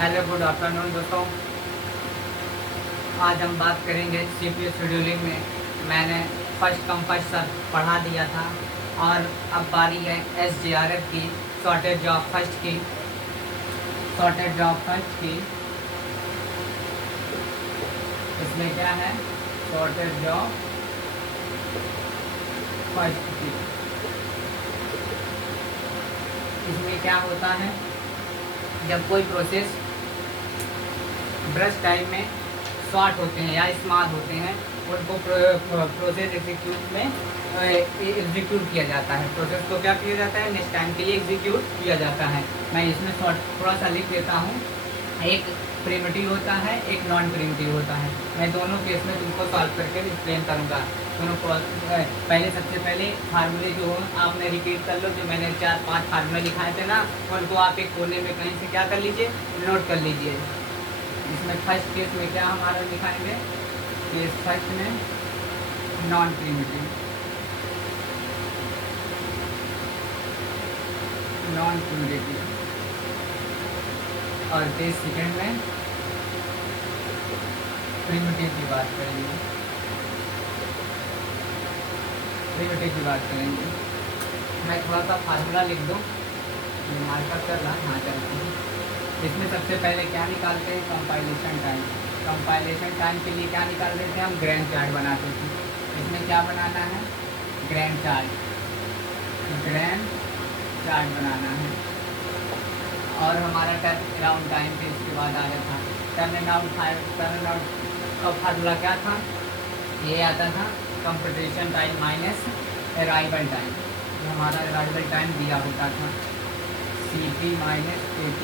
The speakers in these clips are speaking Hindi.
हेलो गुड आफ्टरनून दोस्तों। आज हम बात करेंगे सीपीयू शेड्यूलिंग में। मैंने फर्स्ट कम फर्स्ट सर्व पढ़ा दिया था और अब बारी है एसडीआरएफ की, शॉर्टेज जॉब फर्स्ट की। इसमें क्या है, शॉर्टेज जॉब फर्स्ट की। इसमें क्या होता है, जब कोई प्रोसेस ब्रश टाइम में शॉर्ट होते हैं या स्मॉल होते हैं, उनको प्रोसेस एग्जीक्यूट किया जाता है। प्रोसेस को क्या किया जाता है, नेक्स्ट टाइम के लिए एग्जीक्यूट किया जाता है। मैं इसमें थोड़ा सा लिख देता हूँ। एक प्रिमिटिव होता है, एक नॉन प्रिमिटिव होता है। मैं दोनों केस में तुमको सॉल्व करके एक्सप्लेन करूँगा। दोनों पहले सबसे पहले फार्मूले जो आपने रिपीट कर लो, जो मैंने 4-5 फार्मूले लिखाए थे ना, उनको आप एक कोने में कहीं से क्या कर लीजिए, नोट कर लीजिए। इसमें फर्स्ट केस में क्या हमारा दिखाएंगे, केस फर्स्ट में नॉन प्रिमिटिव, और केस सेकंड में प्रिमिटिव की बात करेंगे। मैं थोड़ा सा फार्मूला लिख दूँ, मार्कअप कर रहा, हाँ चलते हैं। इसमें सबसे पहले क्या निकालते हैं, कंपाइलेशन टाइम। कंपाइलेशन टाइम के लिए क्या निकालते थे हम, ग्रैंड चार्ट बनाते थे। इसमें क्या बनाना है, ग्रैंड चार्ट बनाना है। और हमारा टर्न अराउंड टाइम फिर इसके बाद आ जाता था। टर्न अराउंड का फार्मूला क्या था, ये आता था computation time minus arrival time. हमारा अराइवल टाइम दिया होता था CP माइनस KT,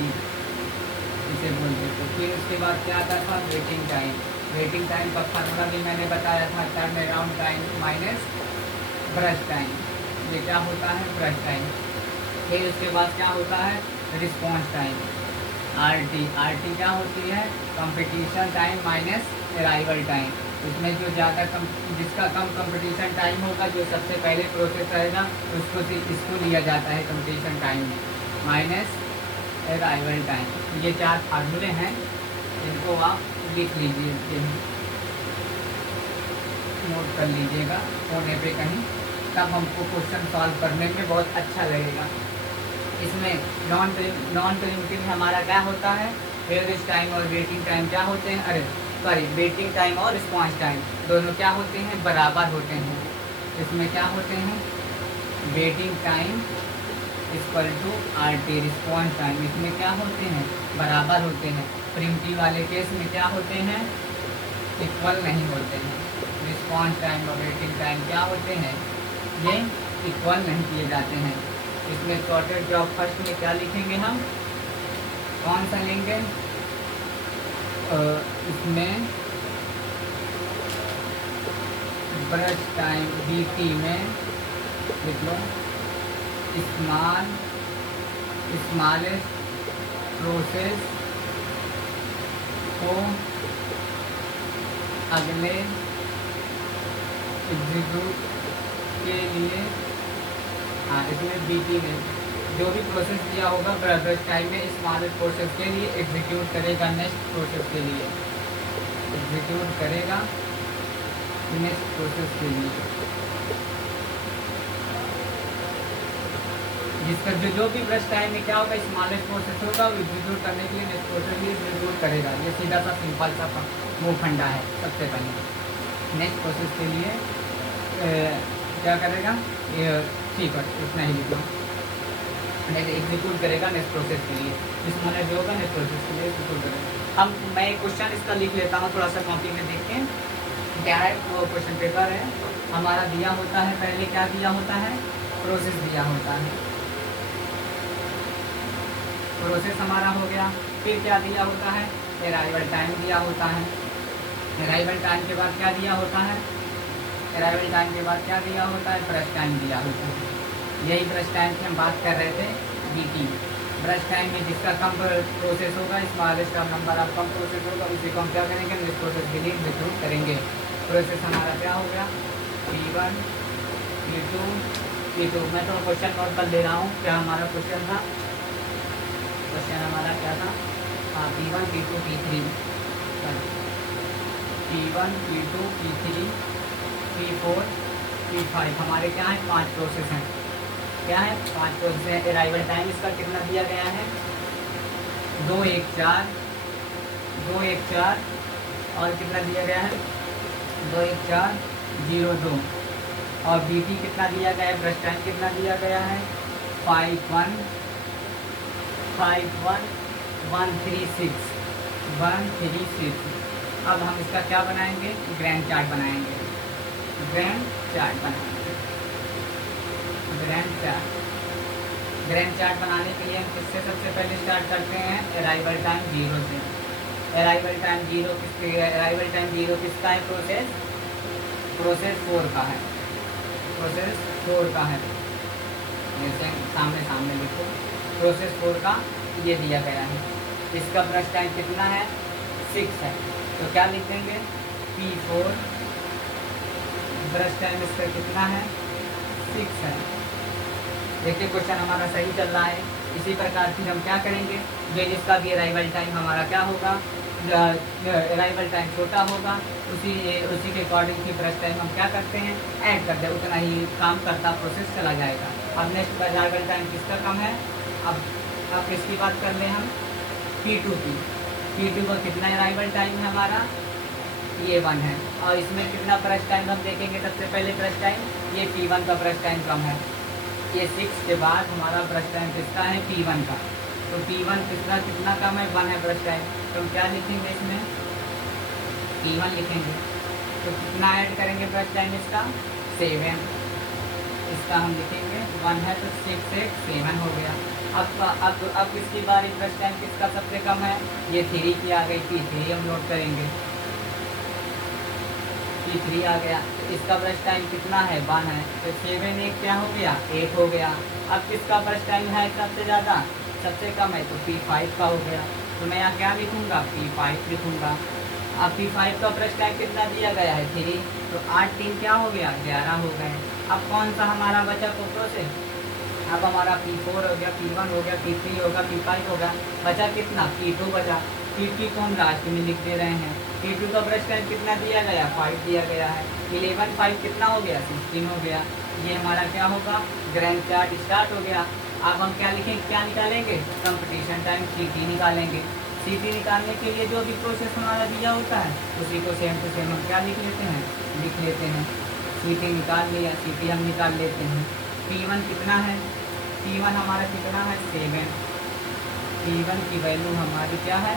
इसे बोलते थे। फिर उसके बाद क्या आता था, वेटिंग टाइम का फार्मूला भी मैंने बताया था, turn around time minus brush time. ये क्या होता है, ब्रश टाइम। फिर उसके बाद क्या होता है, रिस्पॉन्स टाइम, RT क्या होती है, competition time minus arrival time. इसमें जो ज़्यादा जिसका कम कंपटीशन टाइम होगा, जो सबसे पहले प्रोसेस रहेगा, इसको लिया जाता है कंपटीशन टाइम में, माइनस अराइवल टाइम। ये 4 फार्मूले हैं, इनको आप लिख लीजिए, नोट कर लीजिएगा कोने पे कहीं, तब हमको क्वेश्चन सॉल्व करने में बहुत अच्छा लगेगा। इसमें नॉन प्रिमिटिव हमारा क्या होता है, एवरेज टाइम और वेटिंग टाइम क्या होते हैं, वेटिंग टाइम और रिस्पॉन्स टाइम दोनों क्या होते हैं, बराबर होते हैं। इसमें क्या होते हैं, waiting time equal to RT, response time, इसमें क्या होते हैं, बराबर होते हैं। प्रिमिटिव वाले केस में क्या होते हैं, इक्वल नहीं होते हैं। रिस्पॉन्स टाइम और वेटिंग टाइम क्या होते हैं, ये इक्वल नहीं किए जाते हैं। इसमें शॉर्टेज जॉब फर्स्ट में क्या लिखेंगे हम, कौन सा लेंगे, इसमें ब्रश टाइम BT में लिख लो, स्मॉलेस्ट प्रोसेस को अगले एग्जीक्यूट के लिए, हाँ इसमें BT में जो भी प्रोसेस दिया होगा ब्रश टाइम में, स्मॉलेस्ट प्रोसेस के लिए एग्जीक्यूट करेगा, नेक्स्ट प्रोसेस के लिए एग्जीक्यूट करेगा, नेक्स्ट प्रोसेस के लिए। जिसका जो भी ब्रश टाइम में क्या होगा, स्मॉलेस्ट प्रोसेस होगा, वो एग्जीक्यूट करने के लिए नेक्स्ट प्रोसेस के लिए एग्जीक्यूट करेगा। ये सीधा सा सिंपल सा वो फंडा है। सबसे पहले नेक्स्ट प्रोसेस के लिए क्या करेगा, ठीक है इतना ही लिखना, एग्जीक्यूट करेगा नेक्स्ट प्रोसेस के लिए, स्मॉलेस्ट जो होगा नेक्स्ट प्रोसेस के लिए एग्जीक्यूट करेगा। अब मैं क्वेश्चन इसका लिख लेता हूँ, थोड़ा सा कॉपी में देख के क्या है, वो क्वेश्चन पेपर है हमारा दिया होता है। पहले क्या दिया होता है, प्रोसेस दिया होता है, प्रोसेस हमारा हो गया। फिर क्या दिया होता है, अराइवल टाइम दिया होता है। अराइवल टाइम के बाद क्या दिया होता है, अराइवल टाइम के बाद क्या दिया होता है, ब्रश टाइम दिया होता है। यही ब्रश टाइम की हम बात कर रहे थे, BT। ब्रश टाइम में जिसका कम प्रोसेस होगा, smallest number of come process होगा, उसी को हम क्या करेंगे, नेक्स्ट प्रोसेस के लिए एग्जीक्यूट करेंगे। प्रोसेस हमारा क्या हो गया, P1 P2। मैं तो क्वेश्चन नोट कर ले रहा हूँ, क्या हमारा क्वेश्चन था, क्वेश्चन हमारा क्या था, P1 P2 P3 P1 P2 P3 P4 P5 हमारे क्या है 5 प्रोसेस हैं। क्या है 5 प्रोसेस है। अराइवल टाइम इसका कितना दिया गया है 2 1 4 2 1 4 और कितना दिया गया है 2 1 4 0 2 और BT कितना दिया गया है ब्रश टाइम कितना दिया गया है 5 1 5 1 1 3 6 1 3 6। अब हम इसका क्या बनाएंगे ग्रैंड चार्ट बनाएंगे। ग्रैंड चार्ट बनाएंगे। ग्रैंड चार्ट बनाने के लिए हम किससे सबसे पहले स्टार्ट करते हैं अराइवल टाइम 0 से। अराइवल टाइम 0 किसका है प्रोसेस 4 का है। प्रोसेस 4 का है। जैसे सामने लिखो प्रोसेस 4 का ये दिया गया है। इसका ब्रश टाइम कितना है 6 है तो क्या लिखेंगे P4 ब्रश टाइम इसका कितना है 6 है। देखिए क्वेश्चन हमारा सही चल रहा है। इसी प्रकार फिर हम क्या करेंगे ये जिसका भी अराइवल टाइम हमारा क्या होगा अराइवल टाइम छोटा होगा उसी के अकॉर्डिंग की ब्रश टाइम हम क्या करते हैं ऐड कर दे उतना ही काम करता प्रोसेस चला जाएगा। अब नेक्स्ट अराइवल टाइम किसका कम है। अब इसकी बात कर लें हम P2 की। P2 का कितना अराइवल टाइम है हमारा ये 1 है और इसमें कितना ब्रश टाइम हम देखेंगे। सबसे पहले ब्रश टाइम ये P1 का ब्रश टाइम कम है। ये 6 के बाद हमारा ब्रश टाइम किसका है P1 का। तो P1 कितना कम है 1 है ब्रश टाइम तो हम क्या लिखेंगे इसमें P1 लिखेंगे। तो कितना ऐड करेंगे ब्रश टाइम इसका 7 इसका हम लिखेंगे 1 है तो 6 1 7 हो गया। अब किसकी बारी ब्रश टाइम किसका सबसे कम है ये 3 की आ गई P3 हम नोट करेंगे P3 आ गया। इसका ब्रश टाइम कितना है 1 है तो 7 1 क्या हो गया 8 हो गया। अब किसका ब्रश टाइम है सबसे ज़्यादा सबसे कम है तो P5 का हो गया। तो मैं यहाँ क्या लिखूँगा P5 लिखूँगा। अब P5 का ब्रश टाइम कितना दिया गया है 3 तो 8 3 क्या हो गया 11 हो गए। अब कौन सा हमारा बचा प्रोसेस अब हमारा P4 हो गया P1 हो गया P3 होगा P5 होगा बचा कितना P2 बचा। P2 को हम लास्ट में लिख दे रहे हैं। P2 का ब्रश टाइम कितना दिया गया 5 दिया गया है 11 5 कितना हो गया 16 हो गया। ये हमारा क्या होगा ग्रैंड चार्ट स्टार्ट हो गया। अब हम क्या लिखेंगे क्या निकालेंगे कंपटीशन टाइम CT निकालेंगे। CT निकालने के लिए जो भी प्रोसेस हमारा दिया होता है उसी को सेम टू सेम हम क्या लिख लेते हैं CT निकाल लिया CT हम निकाल लेते हैं। P1 कितना है P1 हमारा कितना है 7 P1 की वैल्यू हमारी क्या है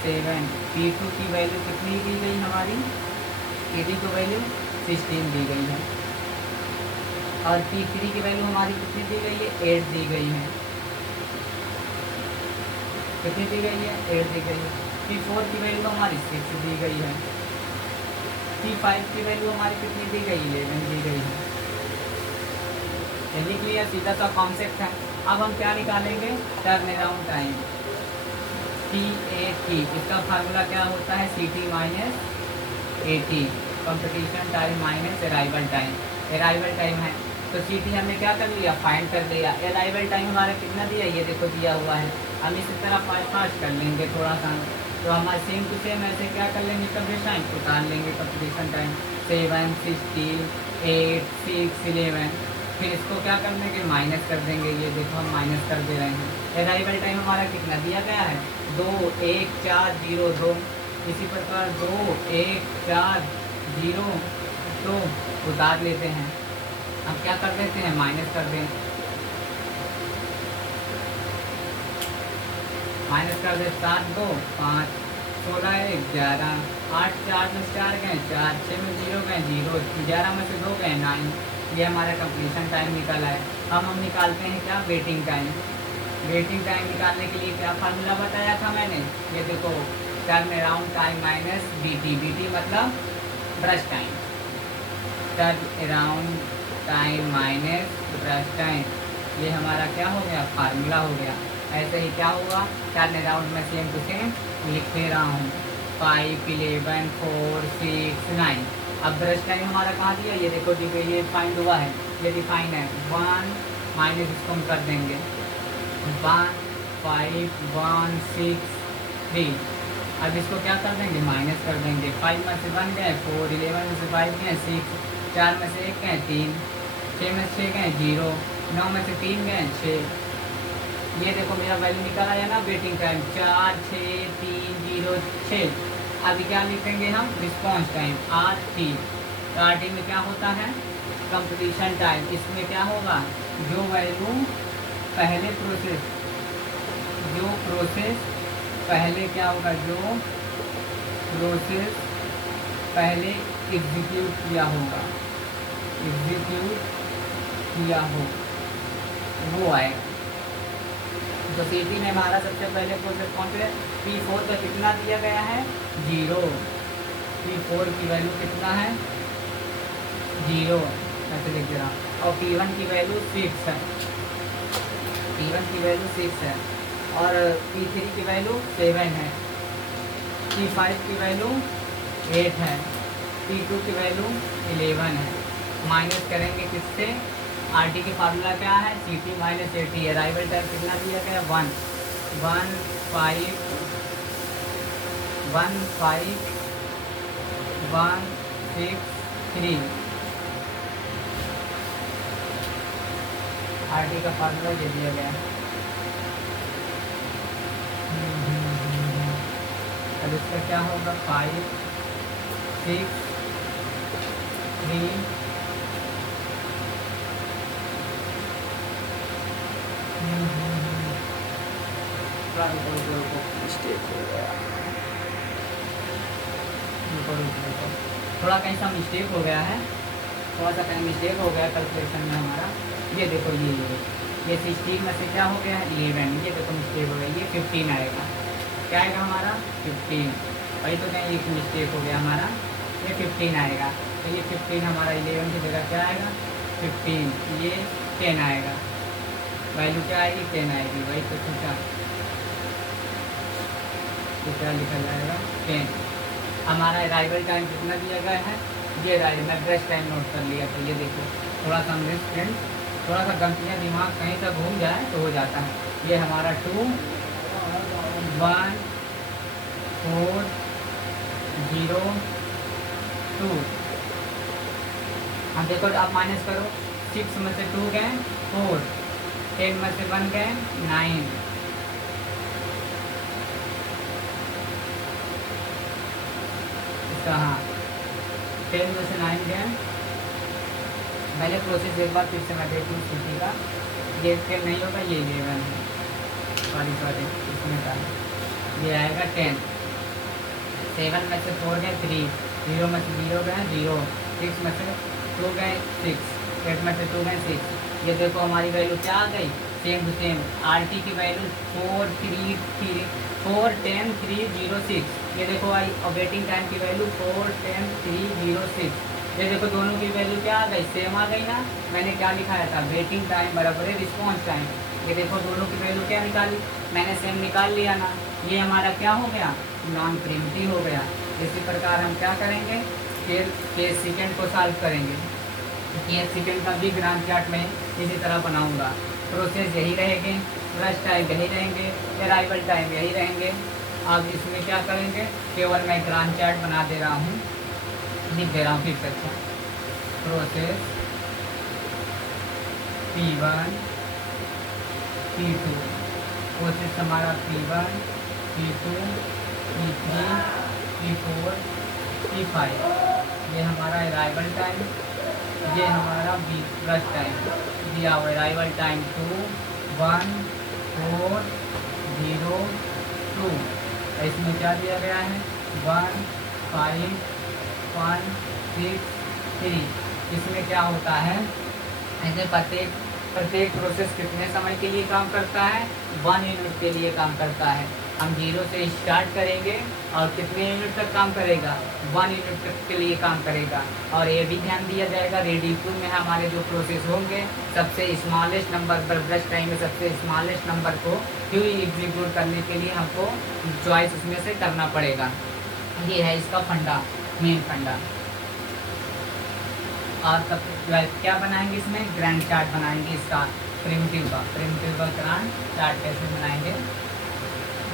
7। P2 की वैल्यू कितनी दी गई हमारी PD की वैल्यू 16 दी गई है और P3 की वैल्यू हमारी कितनी दी गई है 8 दी गई है। कितनी दी गई है 8 दी गई है। P4 की वैल्यू हमारी 6 दी गई है। P5 की वैल्यू हमारी कितनी दी गई 11 दी गई है। लिख लिया सीधा सा कॉन्सेप्ट है। अब हम क्या निकालेंगे टर्न अराउंड टाइम TAT। इसका फार्मूला क्या होता है CT minus AT competition time minus arrival time. Arrival time है तो CT हमने क्या कर लिया फाइंड कर लिया। अराइवल टाइम हमारा कितना दिया ये देखो दिया हुआ है। हम इसी तरह फास्ट कर लेंगे थोड़ा सा तो हमारे सेम टू सेम ऐसे क्या कर लेंगे कंप्लीशन टाइम उतार लेंगे कंपटीशन टाइम 7 16 8 6 11 फिर इसको क्या कर देंगे माइनस कर देंगे। ये देखो हम माइनस कर दे रहे हैं। अराइवल टाइम हमारा कितना दिया गया है 2 1 4 0 2। इसी प्रकार 2 1 4 0 2 उतार लेते हैं। अब क्या कर देते हैं माइनस कर दें माइनस कर दे 7 2 5 16 1 11 8 4 में 4 गए 4 6 में 0 गए 0 11 में से 2 गए 9। ये हमारा कंप्लीशन टाइम निकला है। हम निकालते हैं क्या वेटिंग टाइम। वेटिंग टाइम निकालने के लिए क्या फार्मूला बताया था मैंने ये देखो turn around time minus BT मतलब brush time. Turn around time minus brush time ये हमारा क्या हो गया फार्मूला हो गया। ऐसे ही क्या होगा टर्न अराउंड में सेम टू सेम लिख दे रहा हूँ 5 11 4 6 9। अब ब्रश टाइम हमारा कहाँ दिया ये देखो दी गई ये फाइंड हुआ है ये डिफाइन है 1 माइनस इसको हम कर देंगे 1 5 1 6 3। अब इसको क्या कर देंगे, माइनस कर देंगे। 5 में से 1 गए 4, 11 में से 5 गए 6, 4 में से 1 गए 3, 6 में से 6 गए 0, 9 में से 3 गए 6। ये देखो मेरा वैल्यू निकल आया ना वेटिंग टाइम 4, 6, 3, 0, 6। अभी क्या लिखेंगे हम, रिस्पॉन्स टाइम RT। तो RT में क्या होता है, कंप्लीशन टाइम। इसमें क्या होगा, जो वैल्यू पहले प्रोसेस पहले क्या होगा, जो प्रोसेस पहले एग्जीक्यूट किया हो वो आएगा। तो सिटी में हमारा सबसे पहले प्रोसेस कौन से, P4 का कितना दिया गया है 0। P4 की वैल्यू कितना है 0, ऐसे लिख दे रहा हूँ। और P1 की वैल्यू 6 है, और P3 की वैल्यू 7 है, P5 की वैल्यू 8 है, P2 की वैल्यू 11 है। माइनस करेंगे किससे, RT की फार्मूला क्या है, CT minus AT। Arrival time कितना दिया गया 1, 1, 5, 1, 5, 1, 6, 3। RT का फार्मूला दे दिया गया है। अब इसका क्या होगा 5, 6, 3, थोड़ा कहीं सा मिस्टेक हो गया है, थोड़ा सा कहीं मिस्टेक हो गया कैलकुलेशन में हमारा। ये देखो ये 16 में से क्या हो गया 11, ये देखो मिस्टेक हो गया, ये 15 आएगा। क्या आएगा हमारा 15, वही तो कहीं एक मिस्टेक हो गया हमारा, ये 15 आएगा। तो ये 15 हमारा 11 की जगह क्या आएगा 15, ये 10 आएगा। वैल्यू क्या आएगी 10 आएगी, वही तो सोचा। तो क्या लिखा जाएगा 10। हमारा अराइवल टाइम कितना दिया गया है, ये अराइवल, मैं ब्रश टाइम नोट कर लिया। तो ये देखो थोड़ा सा मेरे फ्रेंड, थोड़ा सा गलतियाँ दिमाग कहीं तक घूम जाए तो हो जाता है। ये हमारा 2, 1, 4, 0, 2। हम देखो आप माइनस करो, 6 में से 2 गए 4, 10 में से 1 गए 9, इसका हाँ 10 में से 9 गए। मैंने प्रोसेस एक बार फिर से मैं देख लूँ सिटी का, ये 10 नहीं होगा, ये 11 है, सॉरी इसमें का ये आएगा 10। 7 में से 4 गए 3, 0 में से 0 गए 0, 6 में से 2 गए 6, 8 में से 2 गए 6। ये देखो हमारी वैल्यू क्या आ गई, सेम टू सेम। RT की वैल्यू 4, 10, 3, 0, 6। ये देखो आई, और वेटिंग टाइम की वैल्यू 4, 10, 3, 0, 6। ये देखो दोनों की वैल्यू क्या आ गई, सेम आ गई ना। मैंने क्या लिखाया था, वेटिंग टाइम बराबर है रिस्पॉन्स टाइम। ये देखो दोनों की वैल्यू क्या निकाली, मैंने सेम निकाल लिया ना। ये हमारा क्या हो गया, नॉन प्रिमिटिव हो गया। इसी प्रकार हम क्या करेंगे, फिर केस सेकेंड को सॉल्व करेंगे। केस सेकेंड का भी ग्रांड चार्ट में इसी तरह बनाऊंगा। प्रोसेस यही रहेंगे, ब्रश टाइम यही रहेंगे, अराइवल टाइम यही रहेंगे। अब इसमें क्या करेंगे, केवल मैं ग्रांड चार्ट बना दे रहा हूँ, लिख दे रहा हूँ फिर से। अच्छा, प्रोसेस P1, P2, प्रोसेस हमारा P1, P2, P3, P4, P5। ये हमारा अराइवल टाइम, ये हमारा ब्रश टाइम दिया हुआ। Arrival time 2, 1, 4, 0, 2। इसमें क्या दिया गया है 1, 5, 1, 6, 3। इसमें क्या होता है, ऐसे प्रत्येक प्रोसेस कितने समय के लिए काम करता है, 1 यूनिट के लिए काम करता है। हम 0 से स्टार्ट करेंगे और कितने यूनिट तक काम करेगा, 1 यूनिट तक के लिए काम करेगा। और ये भी ध्यान दिया जाएगा, रेडी टू में हमारे जो प्रोसेस होंगे, सबसे स्मॉलेस्ट नंबर पर ब्रश टाइम में सबसे स्मॉलेस्ट नंबर को क्यों एग्जीक्यूट करने के लिए हमको चॉइस उसमें से करना पड़ेगा। ये है इसका फंडा, मेन फंडा। और तब क्या बनाएंगे, इसमें ग्रैंड चार्ट बनाएंगे इसका, प्रिमिटिव का ग्रैंड चार्ट कैसे बनाएंगे,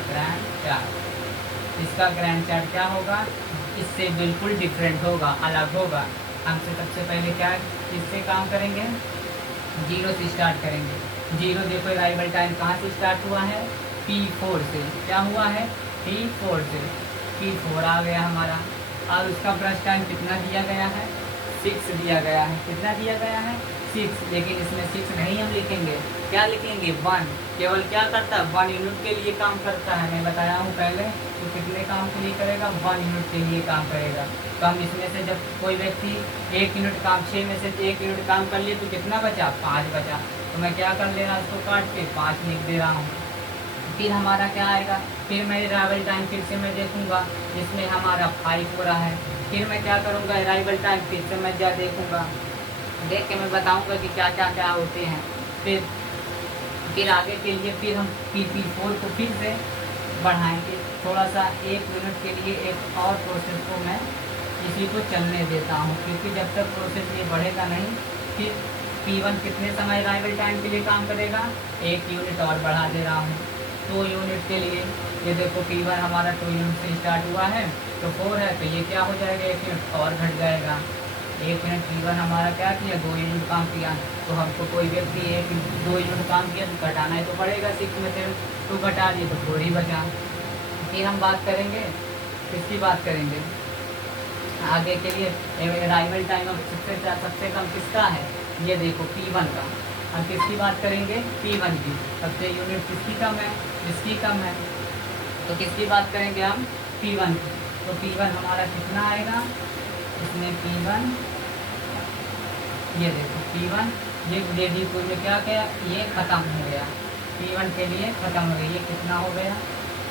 ग्रैंड चार्ट। इसका ग्रैंड चार्ट क्या होगा, इससे बिल्कुल डिफरेंट होगा, अलग होगा। हमसे सबसे पहले क्या इससे काम करेंगे, जीरो से स्टार्ट करेंगे। जीरो देखो अराइवल टाइम कहाँ से स्टार्ट हुआ है, P4 से। क्या हुआ है, P4 से। P4 आ गया हमारा। और उसका ब्रश टाइम कितना दिया गया है, 6 दिया गया है। कितना दिया गया है, 6। लेकिन इसमें 6 नहीं हम लिखेंगे, क्या लिखेंगे, 1। केवल क्या करता है, 1 यूनिट के लिए काम करता है। मैं बताया हूँ पहले, तो कितने काम के लिए करेगा, 1 यूनिट के लिए काम करेगा। तो हम इसमें से जब कोई व्यक्ति 1 यूनिट काम, 6 में से 1 यूनिट काम कर लिए तो कितना बचा, 5 बचा। तो मैं क्या कर ले रहा हूँ, उसको काट के 5 लिख दे रहा हूँ। फिर हमारा क्या आएगा, फिर मैं अराइवल टाइम फिर से मैं देखूंगा, जिसमें हमारा 5 हो रहा है। फिर मैं क्या करूंगा, अराइवल टाइम फिर से मैं क्या देखूंगा, देख के मैं बताऊंगा कि क्या क्या क्या होते हैं। फिर आगे के लिए फिर हम P4 को फिर से बढ़ाएंगे थोड़ा सा। 1 मिनट के लिए एक और प्रोसेस को मैं इसी को चलने देता हूँ, क्योंकि जब तक प्रोसेस ये बढ़ेगा नहीं। फिर P1 कितने समय अराइवल टाइम के लिए काम करेगा, 1 यूनिट और बढ़ा दे रहा हूँ 2 यूनिट के लिए। ये देखो P1 हमारा 2 यूनिट से स्टार्ट हुआ है, तो 4 है, तो ये क्या हो जाएगा, 1 यूनिट और घट जाएगा। 1 मिनट P1 हमारा क्या किया, 2 यूनिट काम किया। तो हमको कोई व्यक्ति 2 यूनिट काम किया तो घटाना ही तो पड़ेगा, 6 में से तो घटा दिए तो 4 ही बचा। फिर हम बात करेंगे, किसकी बात करेंगे आगे के लिए, अराइवल टाइम अब सबसे कम किसका है, ये देखो P1 का। हम किसकी बात करेंगे, P1 की। सबसे यूनिट किसकी कम है, इसकी कम है, तो किसकी बात करेंगे हम, P1 की। तो P1 हमारा कितना आएगा, इसमें P1, ये देखो P1, ये रेडी को ये क्या किया, ये ख़त्म हो गया। P1 के लिए ख़त्म हो गया, ये कितना हो गया,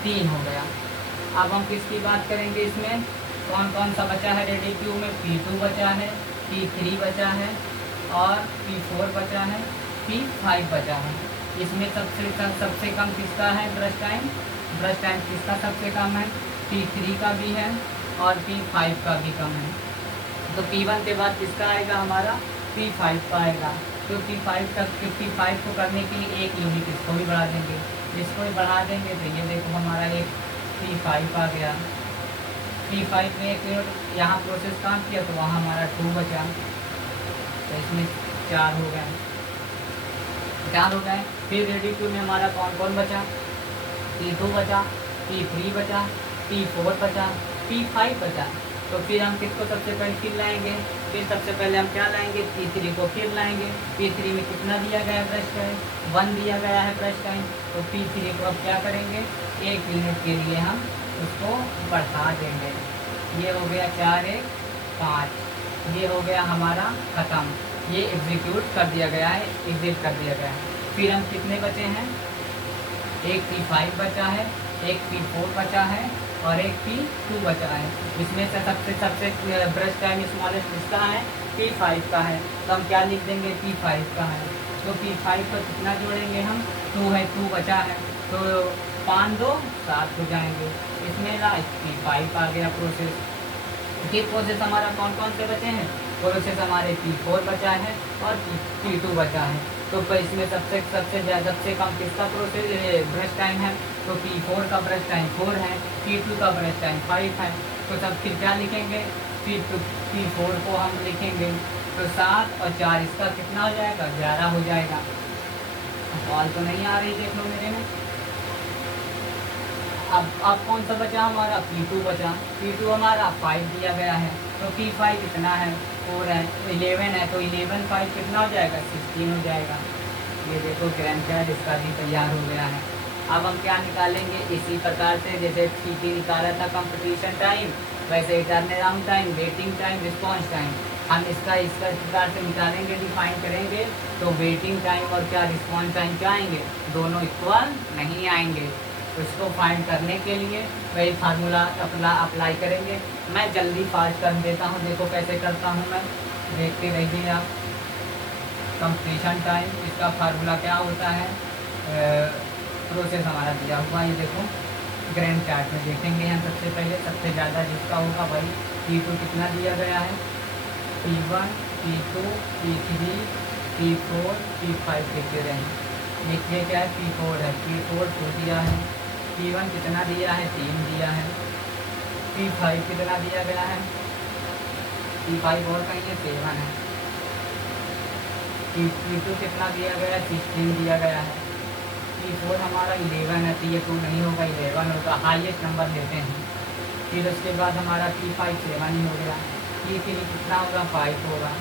3 हो गया। अब हम किसकी बात करेंगे, इसमें कौन कौन सा बचा है, रेडी क्यू में P2 बचा है, P3 बचा है और P4 बचा है, P5 बचा है। इसमें सबसे कम किसका है ब्रश टाइम, ब्रश टाइम किसका सबसे कम है, P3 का भी है और P5 का भी कम है। तो P1 के बाद किसका आएगा, हमारा P5 का आएगा। तो P5 को करने के लिए 1 यूनिट इसको भी बढ़ा देंगे, इसको भी बढ़ा देंगे तो ये देखो हमारा एक P5 आ गया। P5 में 1 यूनिट यहाँ प्रोसेस काम किया तो वहाँ हमारा 2 बचा, तो इसमें 4 हो गए, 4 हो गए। फिर रेडी क्यू में हमारा कौन कौन बचा, P2 बचा, P3 बचा, P4 बचा, P5 बचा। तो फिर हम किसको सबसे पहले फिर लाएंगे, फिर सबसे पहले हम क्या लाएंगे, P3 को फिर लाएंगे। P3 में कितना दिया गया है ब्रश टाइम, 1 दिया गया है ब्रश टाइम। तो P3 को अब क्या करेंगे, 1 यूनिट के लिए हम उसको बढ़ा देंगे। ये हो गया 4 1 5, ये हो गया हमारा ख़त्म, ये एग्जीक्यूट कर दिया गया है, एग्जिट कर दिया गया है। फिर हम कितने बचे हैं, एक P5 बचा है, एक P4 बचा है और एक P2 बचा है। इसमें से सबसे ब्रश टाइम स्मॉलेस्ट किसका है, P5 का है। तो हम क्या लिख देंगे, P5 का है। तो P5 को कितना जोड़ेंगे हम, 2 है, 2 बचा है, तो 5 2 7 हो जाएंगे। इसमें लास्ट P5 आ गया प्रोसेस। ये प्रोसेस हमारा कौन कौन से बचे हैं, प्रोसेस हमारे P4 बचा है और P2 बचा है। तो इसमें सबसे कम किसका प्रोसेस ब्रश टाइम है, तो P4 का ब्रश टाइम 4 है, P2 का ब्रश टाइम 5 है। तो तब फिर क्या लिखेंगे, P4 को हम लिखेंगे तो 7 और 4 इसका कितना हो जाएगा, 11 हो जाएगा। कॉल तो नहीं आ रही, देख लो मेरे में। अब कौन सा बचा हमारा, P2 बचा। P2 हमारा 5 दिया गया है, तो P5 कितना है, 4 है, तो 11 है, तो 11 5 कितना हो जाएगा, 16 हो जाएगा। ये देखो ग्रैंड चार्ट इसका भी तैयार हो गया है। अब हम क्या निकालेंगे, इसी प्रकार से जैसे P निकाला था कंप्लीशन टाइम, वैसे turnaround time, waiting time, response time हम इसका इस प्रकार से निकालेंगे, डिफाइन करेंगे। तो वेटिंग टाइम और क्या रिस्पॉन्स टाइम क्या आएंगे, दोनों इक्वल नहीं आएंगे। उसको फाइंड करने के लिए वही फार्मूला अप्लाई करेंगे। मैं जल्दी फास्ट कर देता हूँ, देखो कैसे करता हूँ मैं, देखते रहिए आप। कंप्लीशन टाइम, इसका फार्मूला क्या होता है, प्रोसेस हमारा दिया हुआ है, ये देखो ग्रैंड चार्ट में देखेंगे हम। सबसे पहले सबसे ज़्यादा जिसका होगा वही P2 कितना दिया गया है, P1 P2 P3 P4 P5 लिखते रहें। देखिए क्या है, P4 है, P4 2 दिया है, P1 कितना दिया है, 3 दिया है, P5 कितना दिया गया है, P5 और कहीं है 7 है। P2 कितना दिया गया है, 16 दिया गया है। P4 हमारा 11 है, तो ये 2 नहीं होगा, 11 होगा, हाईएस्ट नंबर लेते हैं। फिर उसके बाद हमारा P5 7 ही हो गया। P3 कितना होगा, 5 होगा।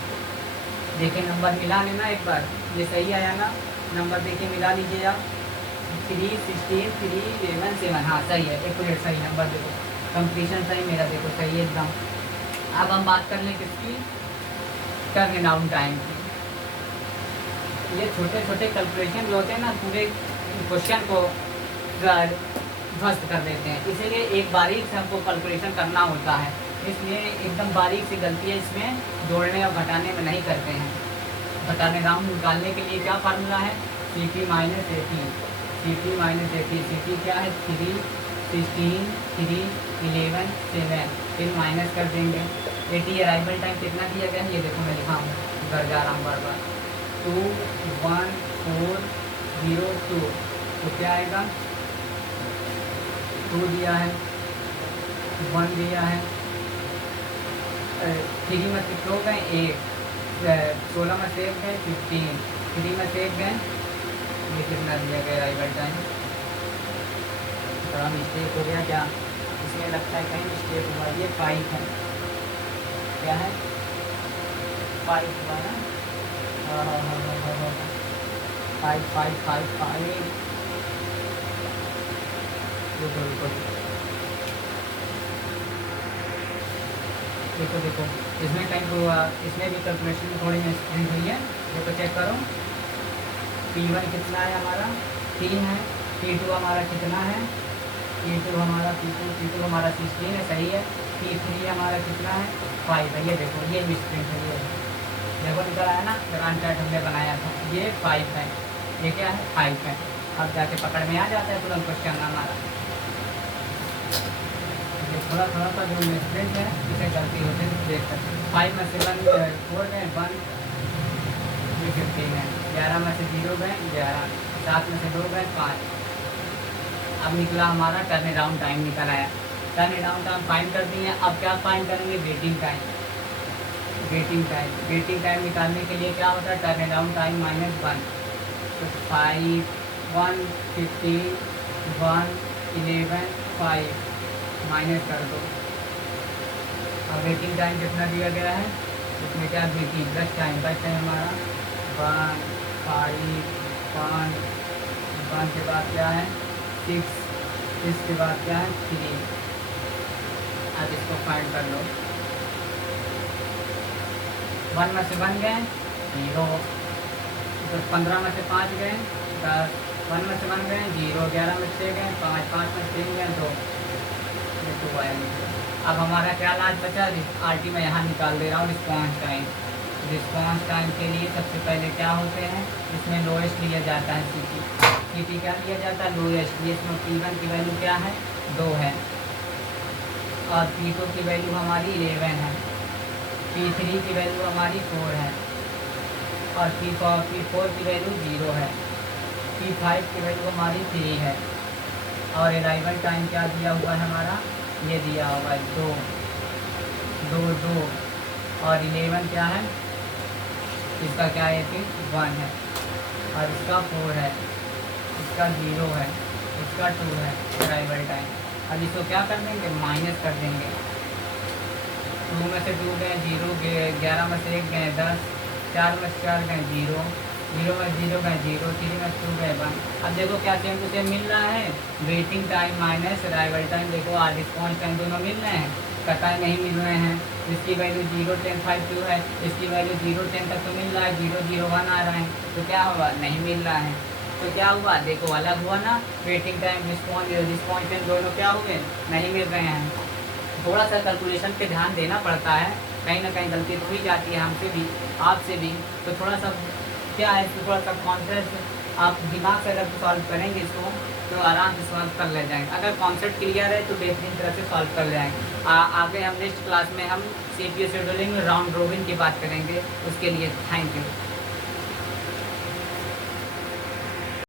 देखिए नंबर मिला लेना एक बार, ये सही आया ना, नंबर देखिए मिला लीजिए आप, 3 16 3 11 7, हाँ सही है, एक्यूरेट सही नंबर देखो, कंप्लीशन सही मेरा देखो सही है एकदम। अब हम बात कर लें किसकी, टर्न डाउन टाइम की। ये छोटे छोटे कैलकुलेशन जो होते हैं ना, पूरे क्वेश्चन को ध्वस्त कर देते हैं, इसीलिए एक बारीक से हमको कैलकुलेशन करना होता है, इसलिए एकदम बारीक सी गलती है इसमें, जोड़ने और घटाने में नहीं करते हैं। घटाने राउंड निकालने के लिए क्या फार्मूला है, CP minus AP, CP minus AP, CP क्या है 3 16 3 11 7, फिर माइनस कर देंगे। AT अराइवल टाइम कितना दिया गया है, ये देखो मैं लिखा हूँ, घर जा रहा हूँ बार बार, 2 1 4 0 2, तो क्या आएगा, 2 दिया है, 1 दिया है, 3 में से हो गए 1, 16 में से 1 गए 15, 3 में से 1 गए, ये कितना दिया गया अराइवल टाइम, थोड़ा मिस्टेक हो गया क्या, इसमें लगता है कहीं मिस्टेक हुआ, ये 5 है, क्या है 5 हुआ ना, 5 5 5 5, देखो देखो इसमें कहीं हुआ, इसमें भी कैलकुलेशन में थोड़ी मिस्टेक हुई है, देखो चेक करो, P1 कितना है हमारा 3 है, P2 हमारा कितना है, P2 हमारा 16 है, सही है, P3 हमारा कितना है 5 है, ये देखो ये मिस्टेक है, ये देखो निकल आया ना, ग्रांड चार्ट हमने बनाया था, ये 5 है, ये क्या है 5 है, अब जाके पकड़ में आ जाता है तुरंत क्वेश्चन हमारा। थोड़ा थोड़ा सा जो मिस्टेक है इसे गलती होती है, देख सकते 5 में से 1 4 गए 1, ये 15 है, 11 में से 0 गए 11, 7 में से 2 गए 5, अब निकला हमारा टर्न अराउंड टाइम निकल आया। टर्न अराउंड टाइम फाइंड कर दिए, अब क्या फाइंड करेंगे, वेटिंग टाइम। वेटिंग टाइम निकालने के लिए क्या होता है, टर्न अराउंड टाइम -1, तो 5 1 15 1 11 5 माइनस कर दो। अब वेटिंग टाइम कितना दिया गया है, इसमें क्या देखिए बस टाइम हमारा 1 5 1 के बाद क्या है 6, इसके बाद क्या है 3, अब इसको फाइंड कर लो, 1 में से 1 गए 0, तो 15 में से 5 गए 10, 1 में से 1 गए 0, 11 में से 6 गए 5, 5 में से 3 गए 2, ये 2 आया नीचे। अब हमारा क्या लास्ट बचा, RT में यहाँ निकाल दे रहा हूँ, रिस्पॉन्स टाइम। रिस्पॉन्स टाइम के लिए सबसे पहले क्या होते हैं, इसमें लोएस्ट लिया जाता है CP क्या लिया जाता है, लोएस्ट, इसमें P1 की वैल्यू क्या है 2 है, और P2 की वैल्यू हमारी 11 है, P3 की वैल्यू हमारी 4 है, और P4 की वैल्यू 0 है, P5 की वैल्यू हमारी 3 है, और अराइवल टाइम क्या दिया हुआ है हमारा, ये दिया हुआ है 2 2 2, और 11 क्या है, इसका क्या है कि 1 है, और इसका 4 है, इसका 0 है, इसका 2 है अराइवल टाइम। अब इसको क्या कर देंगे, माइनस कर देंगे, 2 में से 2 गए 0, 11 में से 1 गए 10, 4 में से 4 गए 0, 0 में 0 गए 0, 3 में 2 गए 1। अब देखो क्या सेम टू सेम मिल रहा है, waiting time minus arrival time, देखो आज रिस्पॉन्स टाइम दोनों मिल रहे हैं, कटाई नहीं मिल रहे हैं, इसकी वैल्यू 0 10 5 2 है, इसकी वैल्यू 0 10 तक तो मिल रहा है, 0 0 1 आ रहा है, तो क्या होगा, नहीं मिल रहा है, तो क्या हुआ, देखो अलग हुआ ना, वेटिंग टाइम रिस्पॉन्स टाइम दोनों क्या हुए, नहीं मिल रहे हैं। थोड़ा सा कैलकुलेशन पे ध्यान देना पड़ता है, कहीं ना कहीं गलती तो हुई जाती है हमसे भी आपसे भी, तो थोड़ा सा क्या है, थोड़ा सा कॉन्सेप्ट आप दिमाग से अगर सॉल्व करेंगे इसको तो आराम से सॉल्व कर ले जाएंगे, अगर कॉन्सेप्ट क्लियर है तो बेहतरीन तरह से सॉल्व कर ले जाएंगे। आगे हम नेक्स्ट क्लास में हम CPU शेड्यूलिंग में राउंड रोबिन की बात करेंगे, उसके लिए थैंक यू।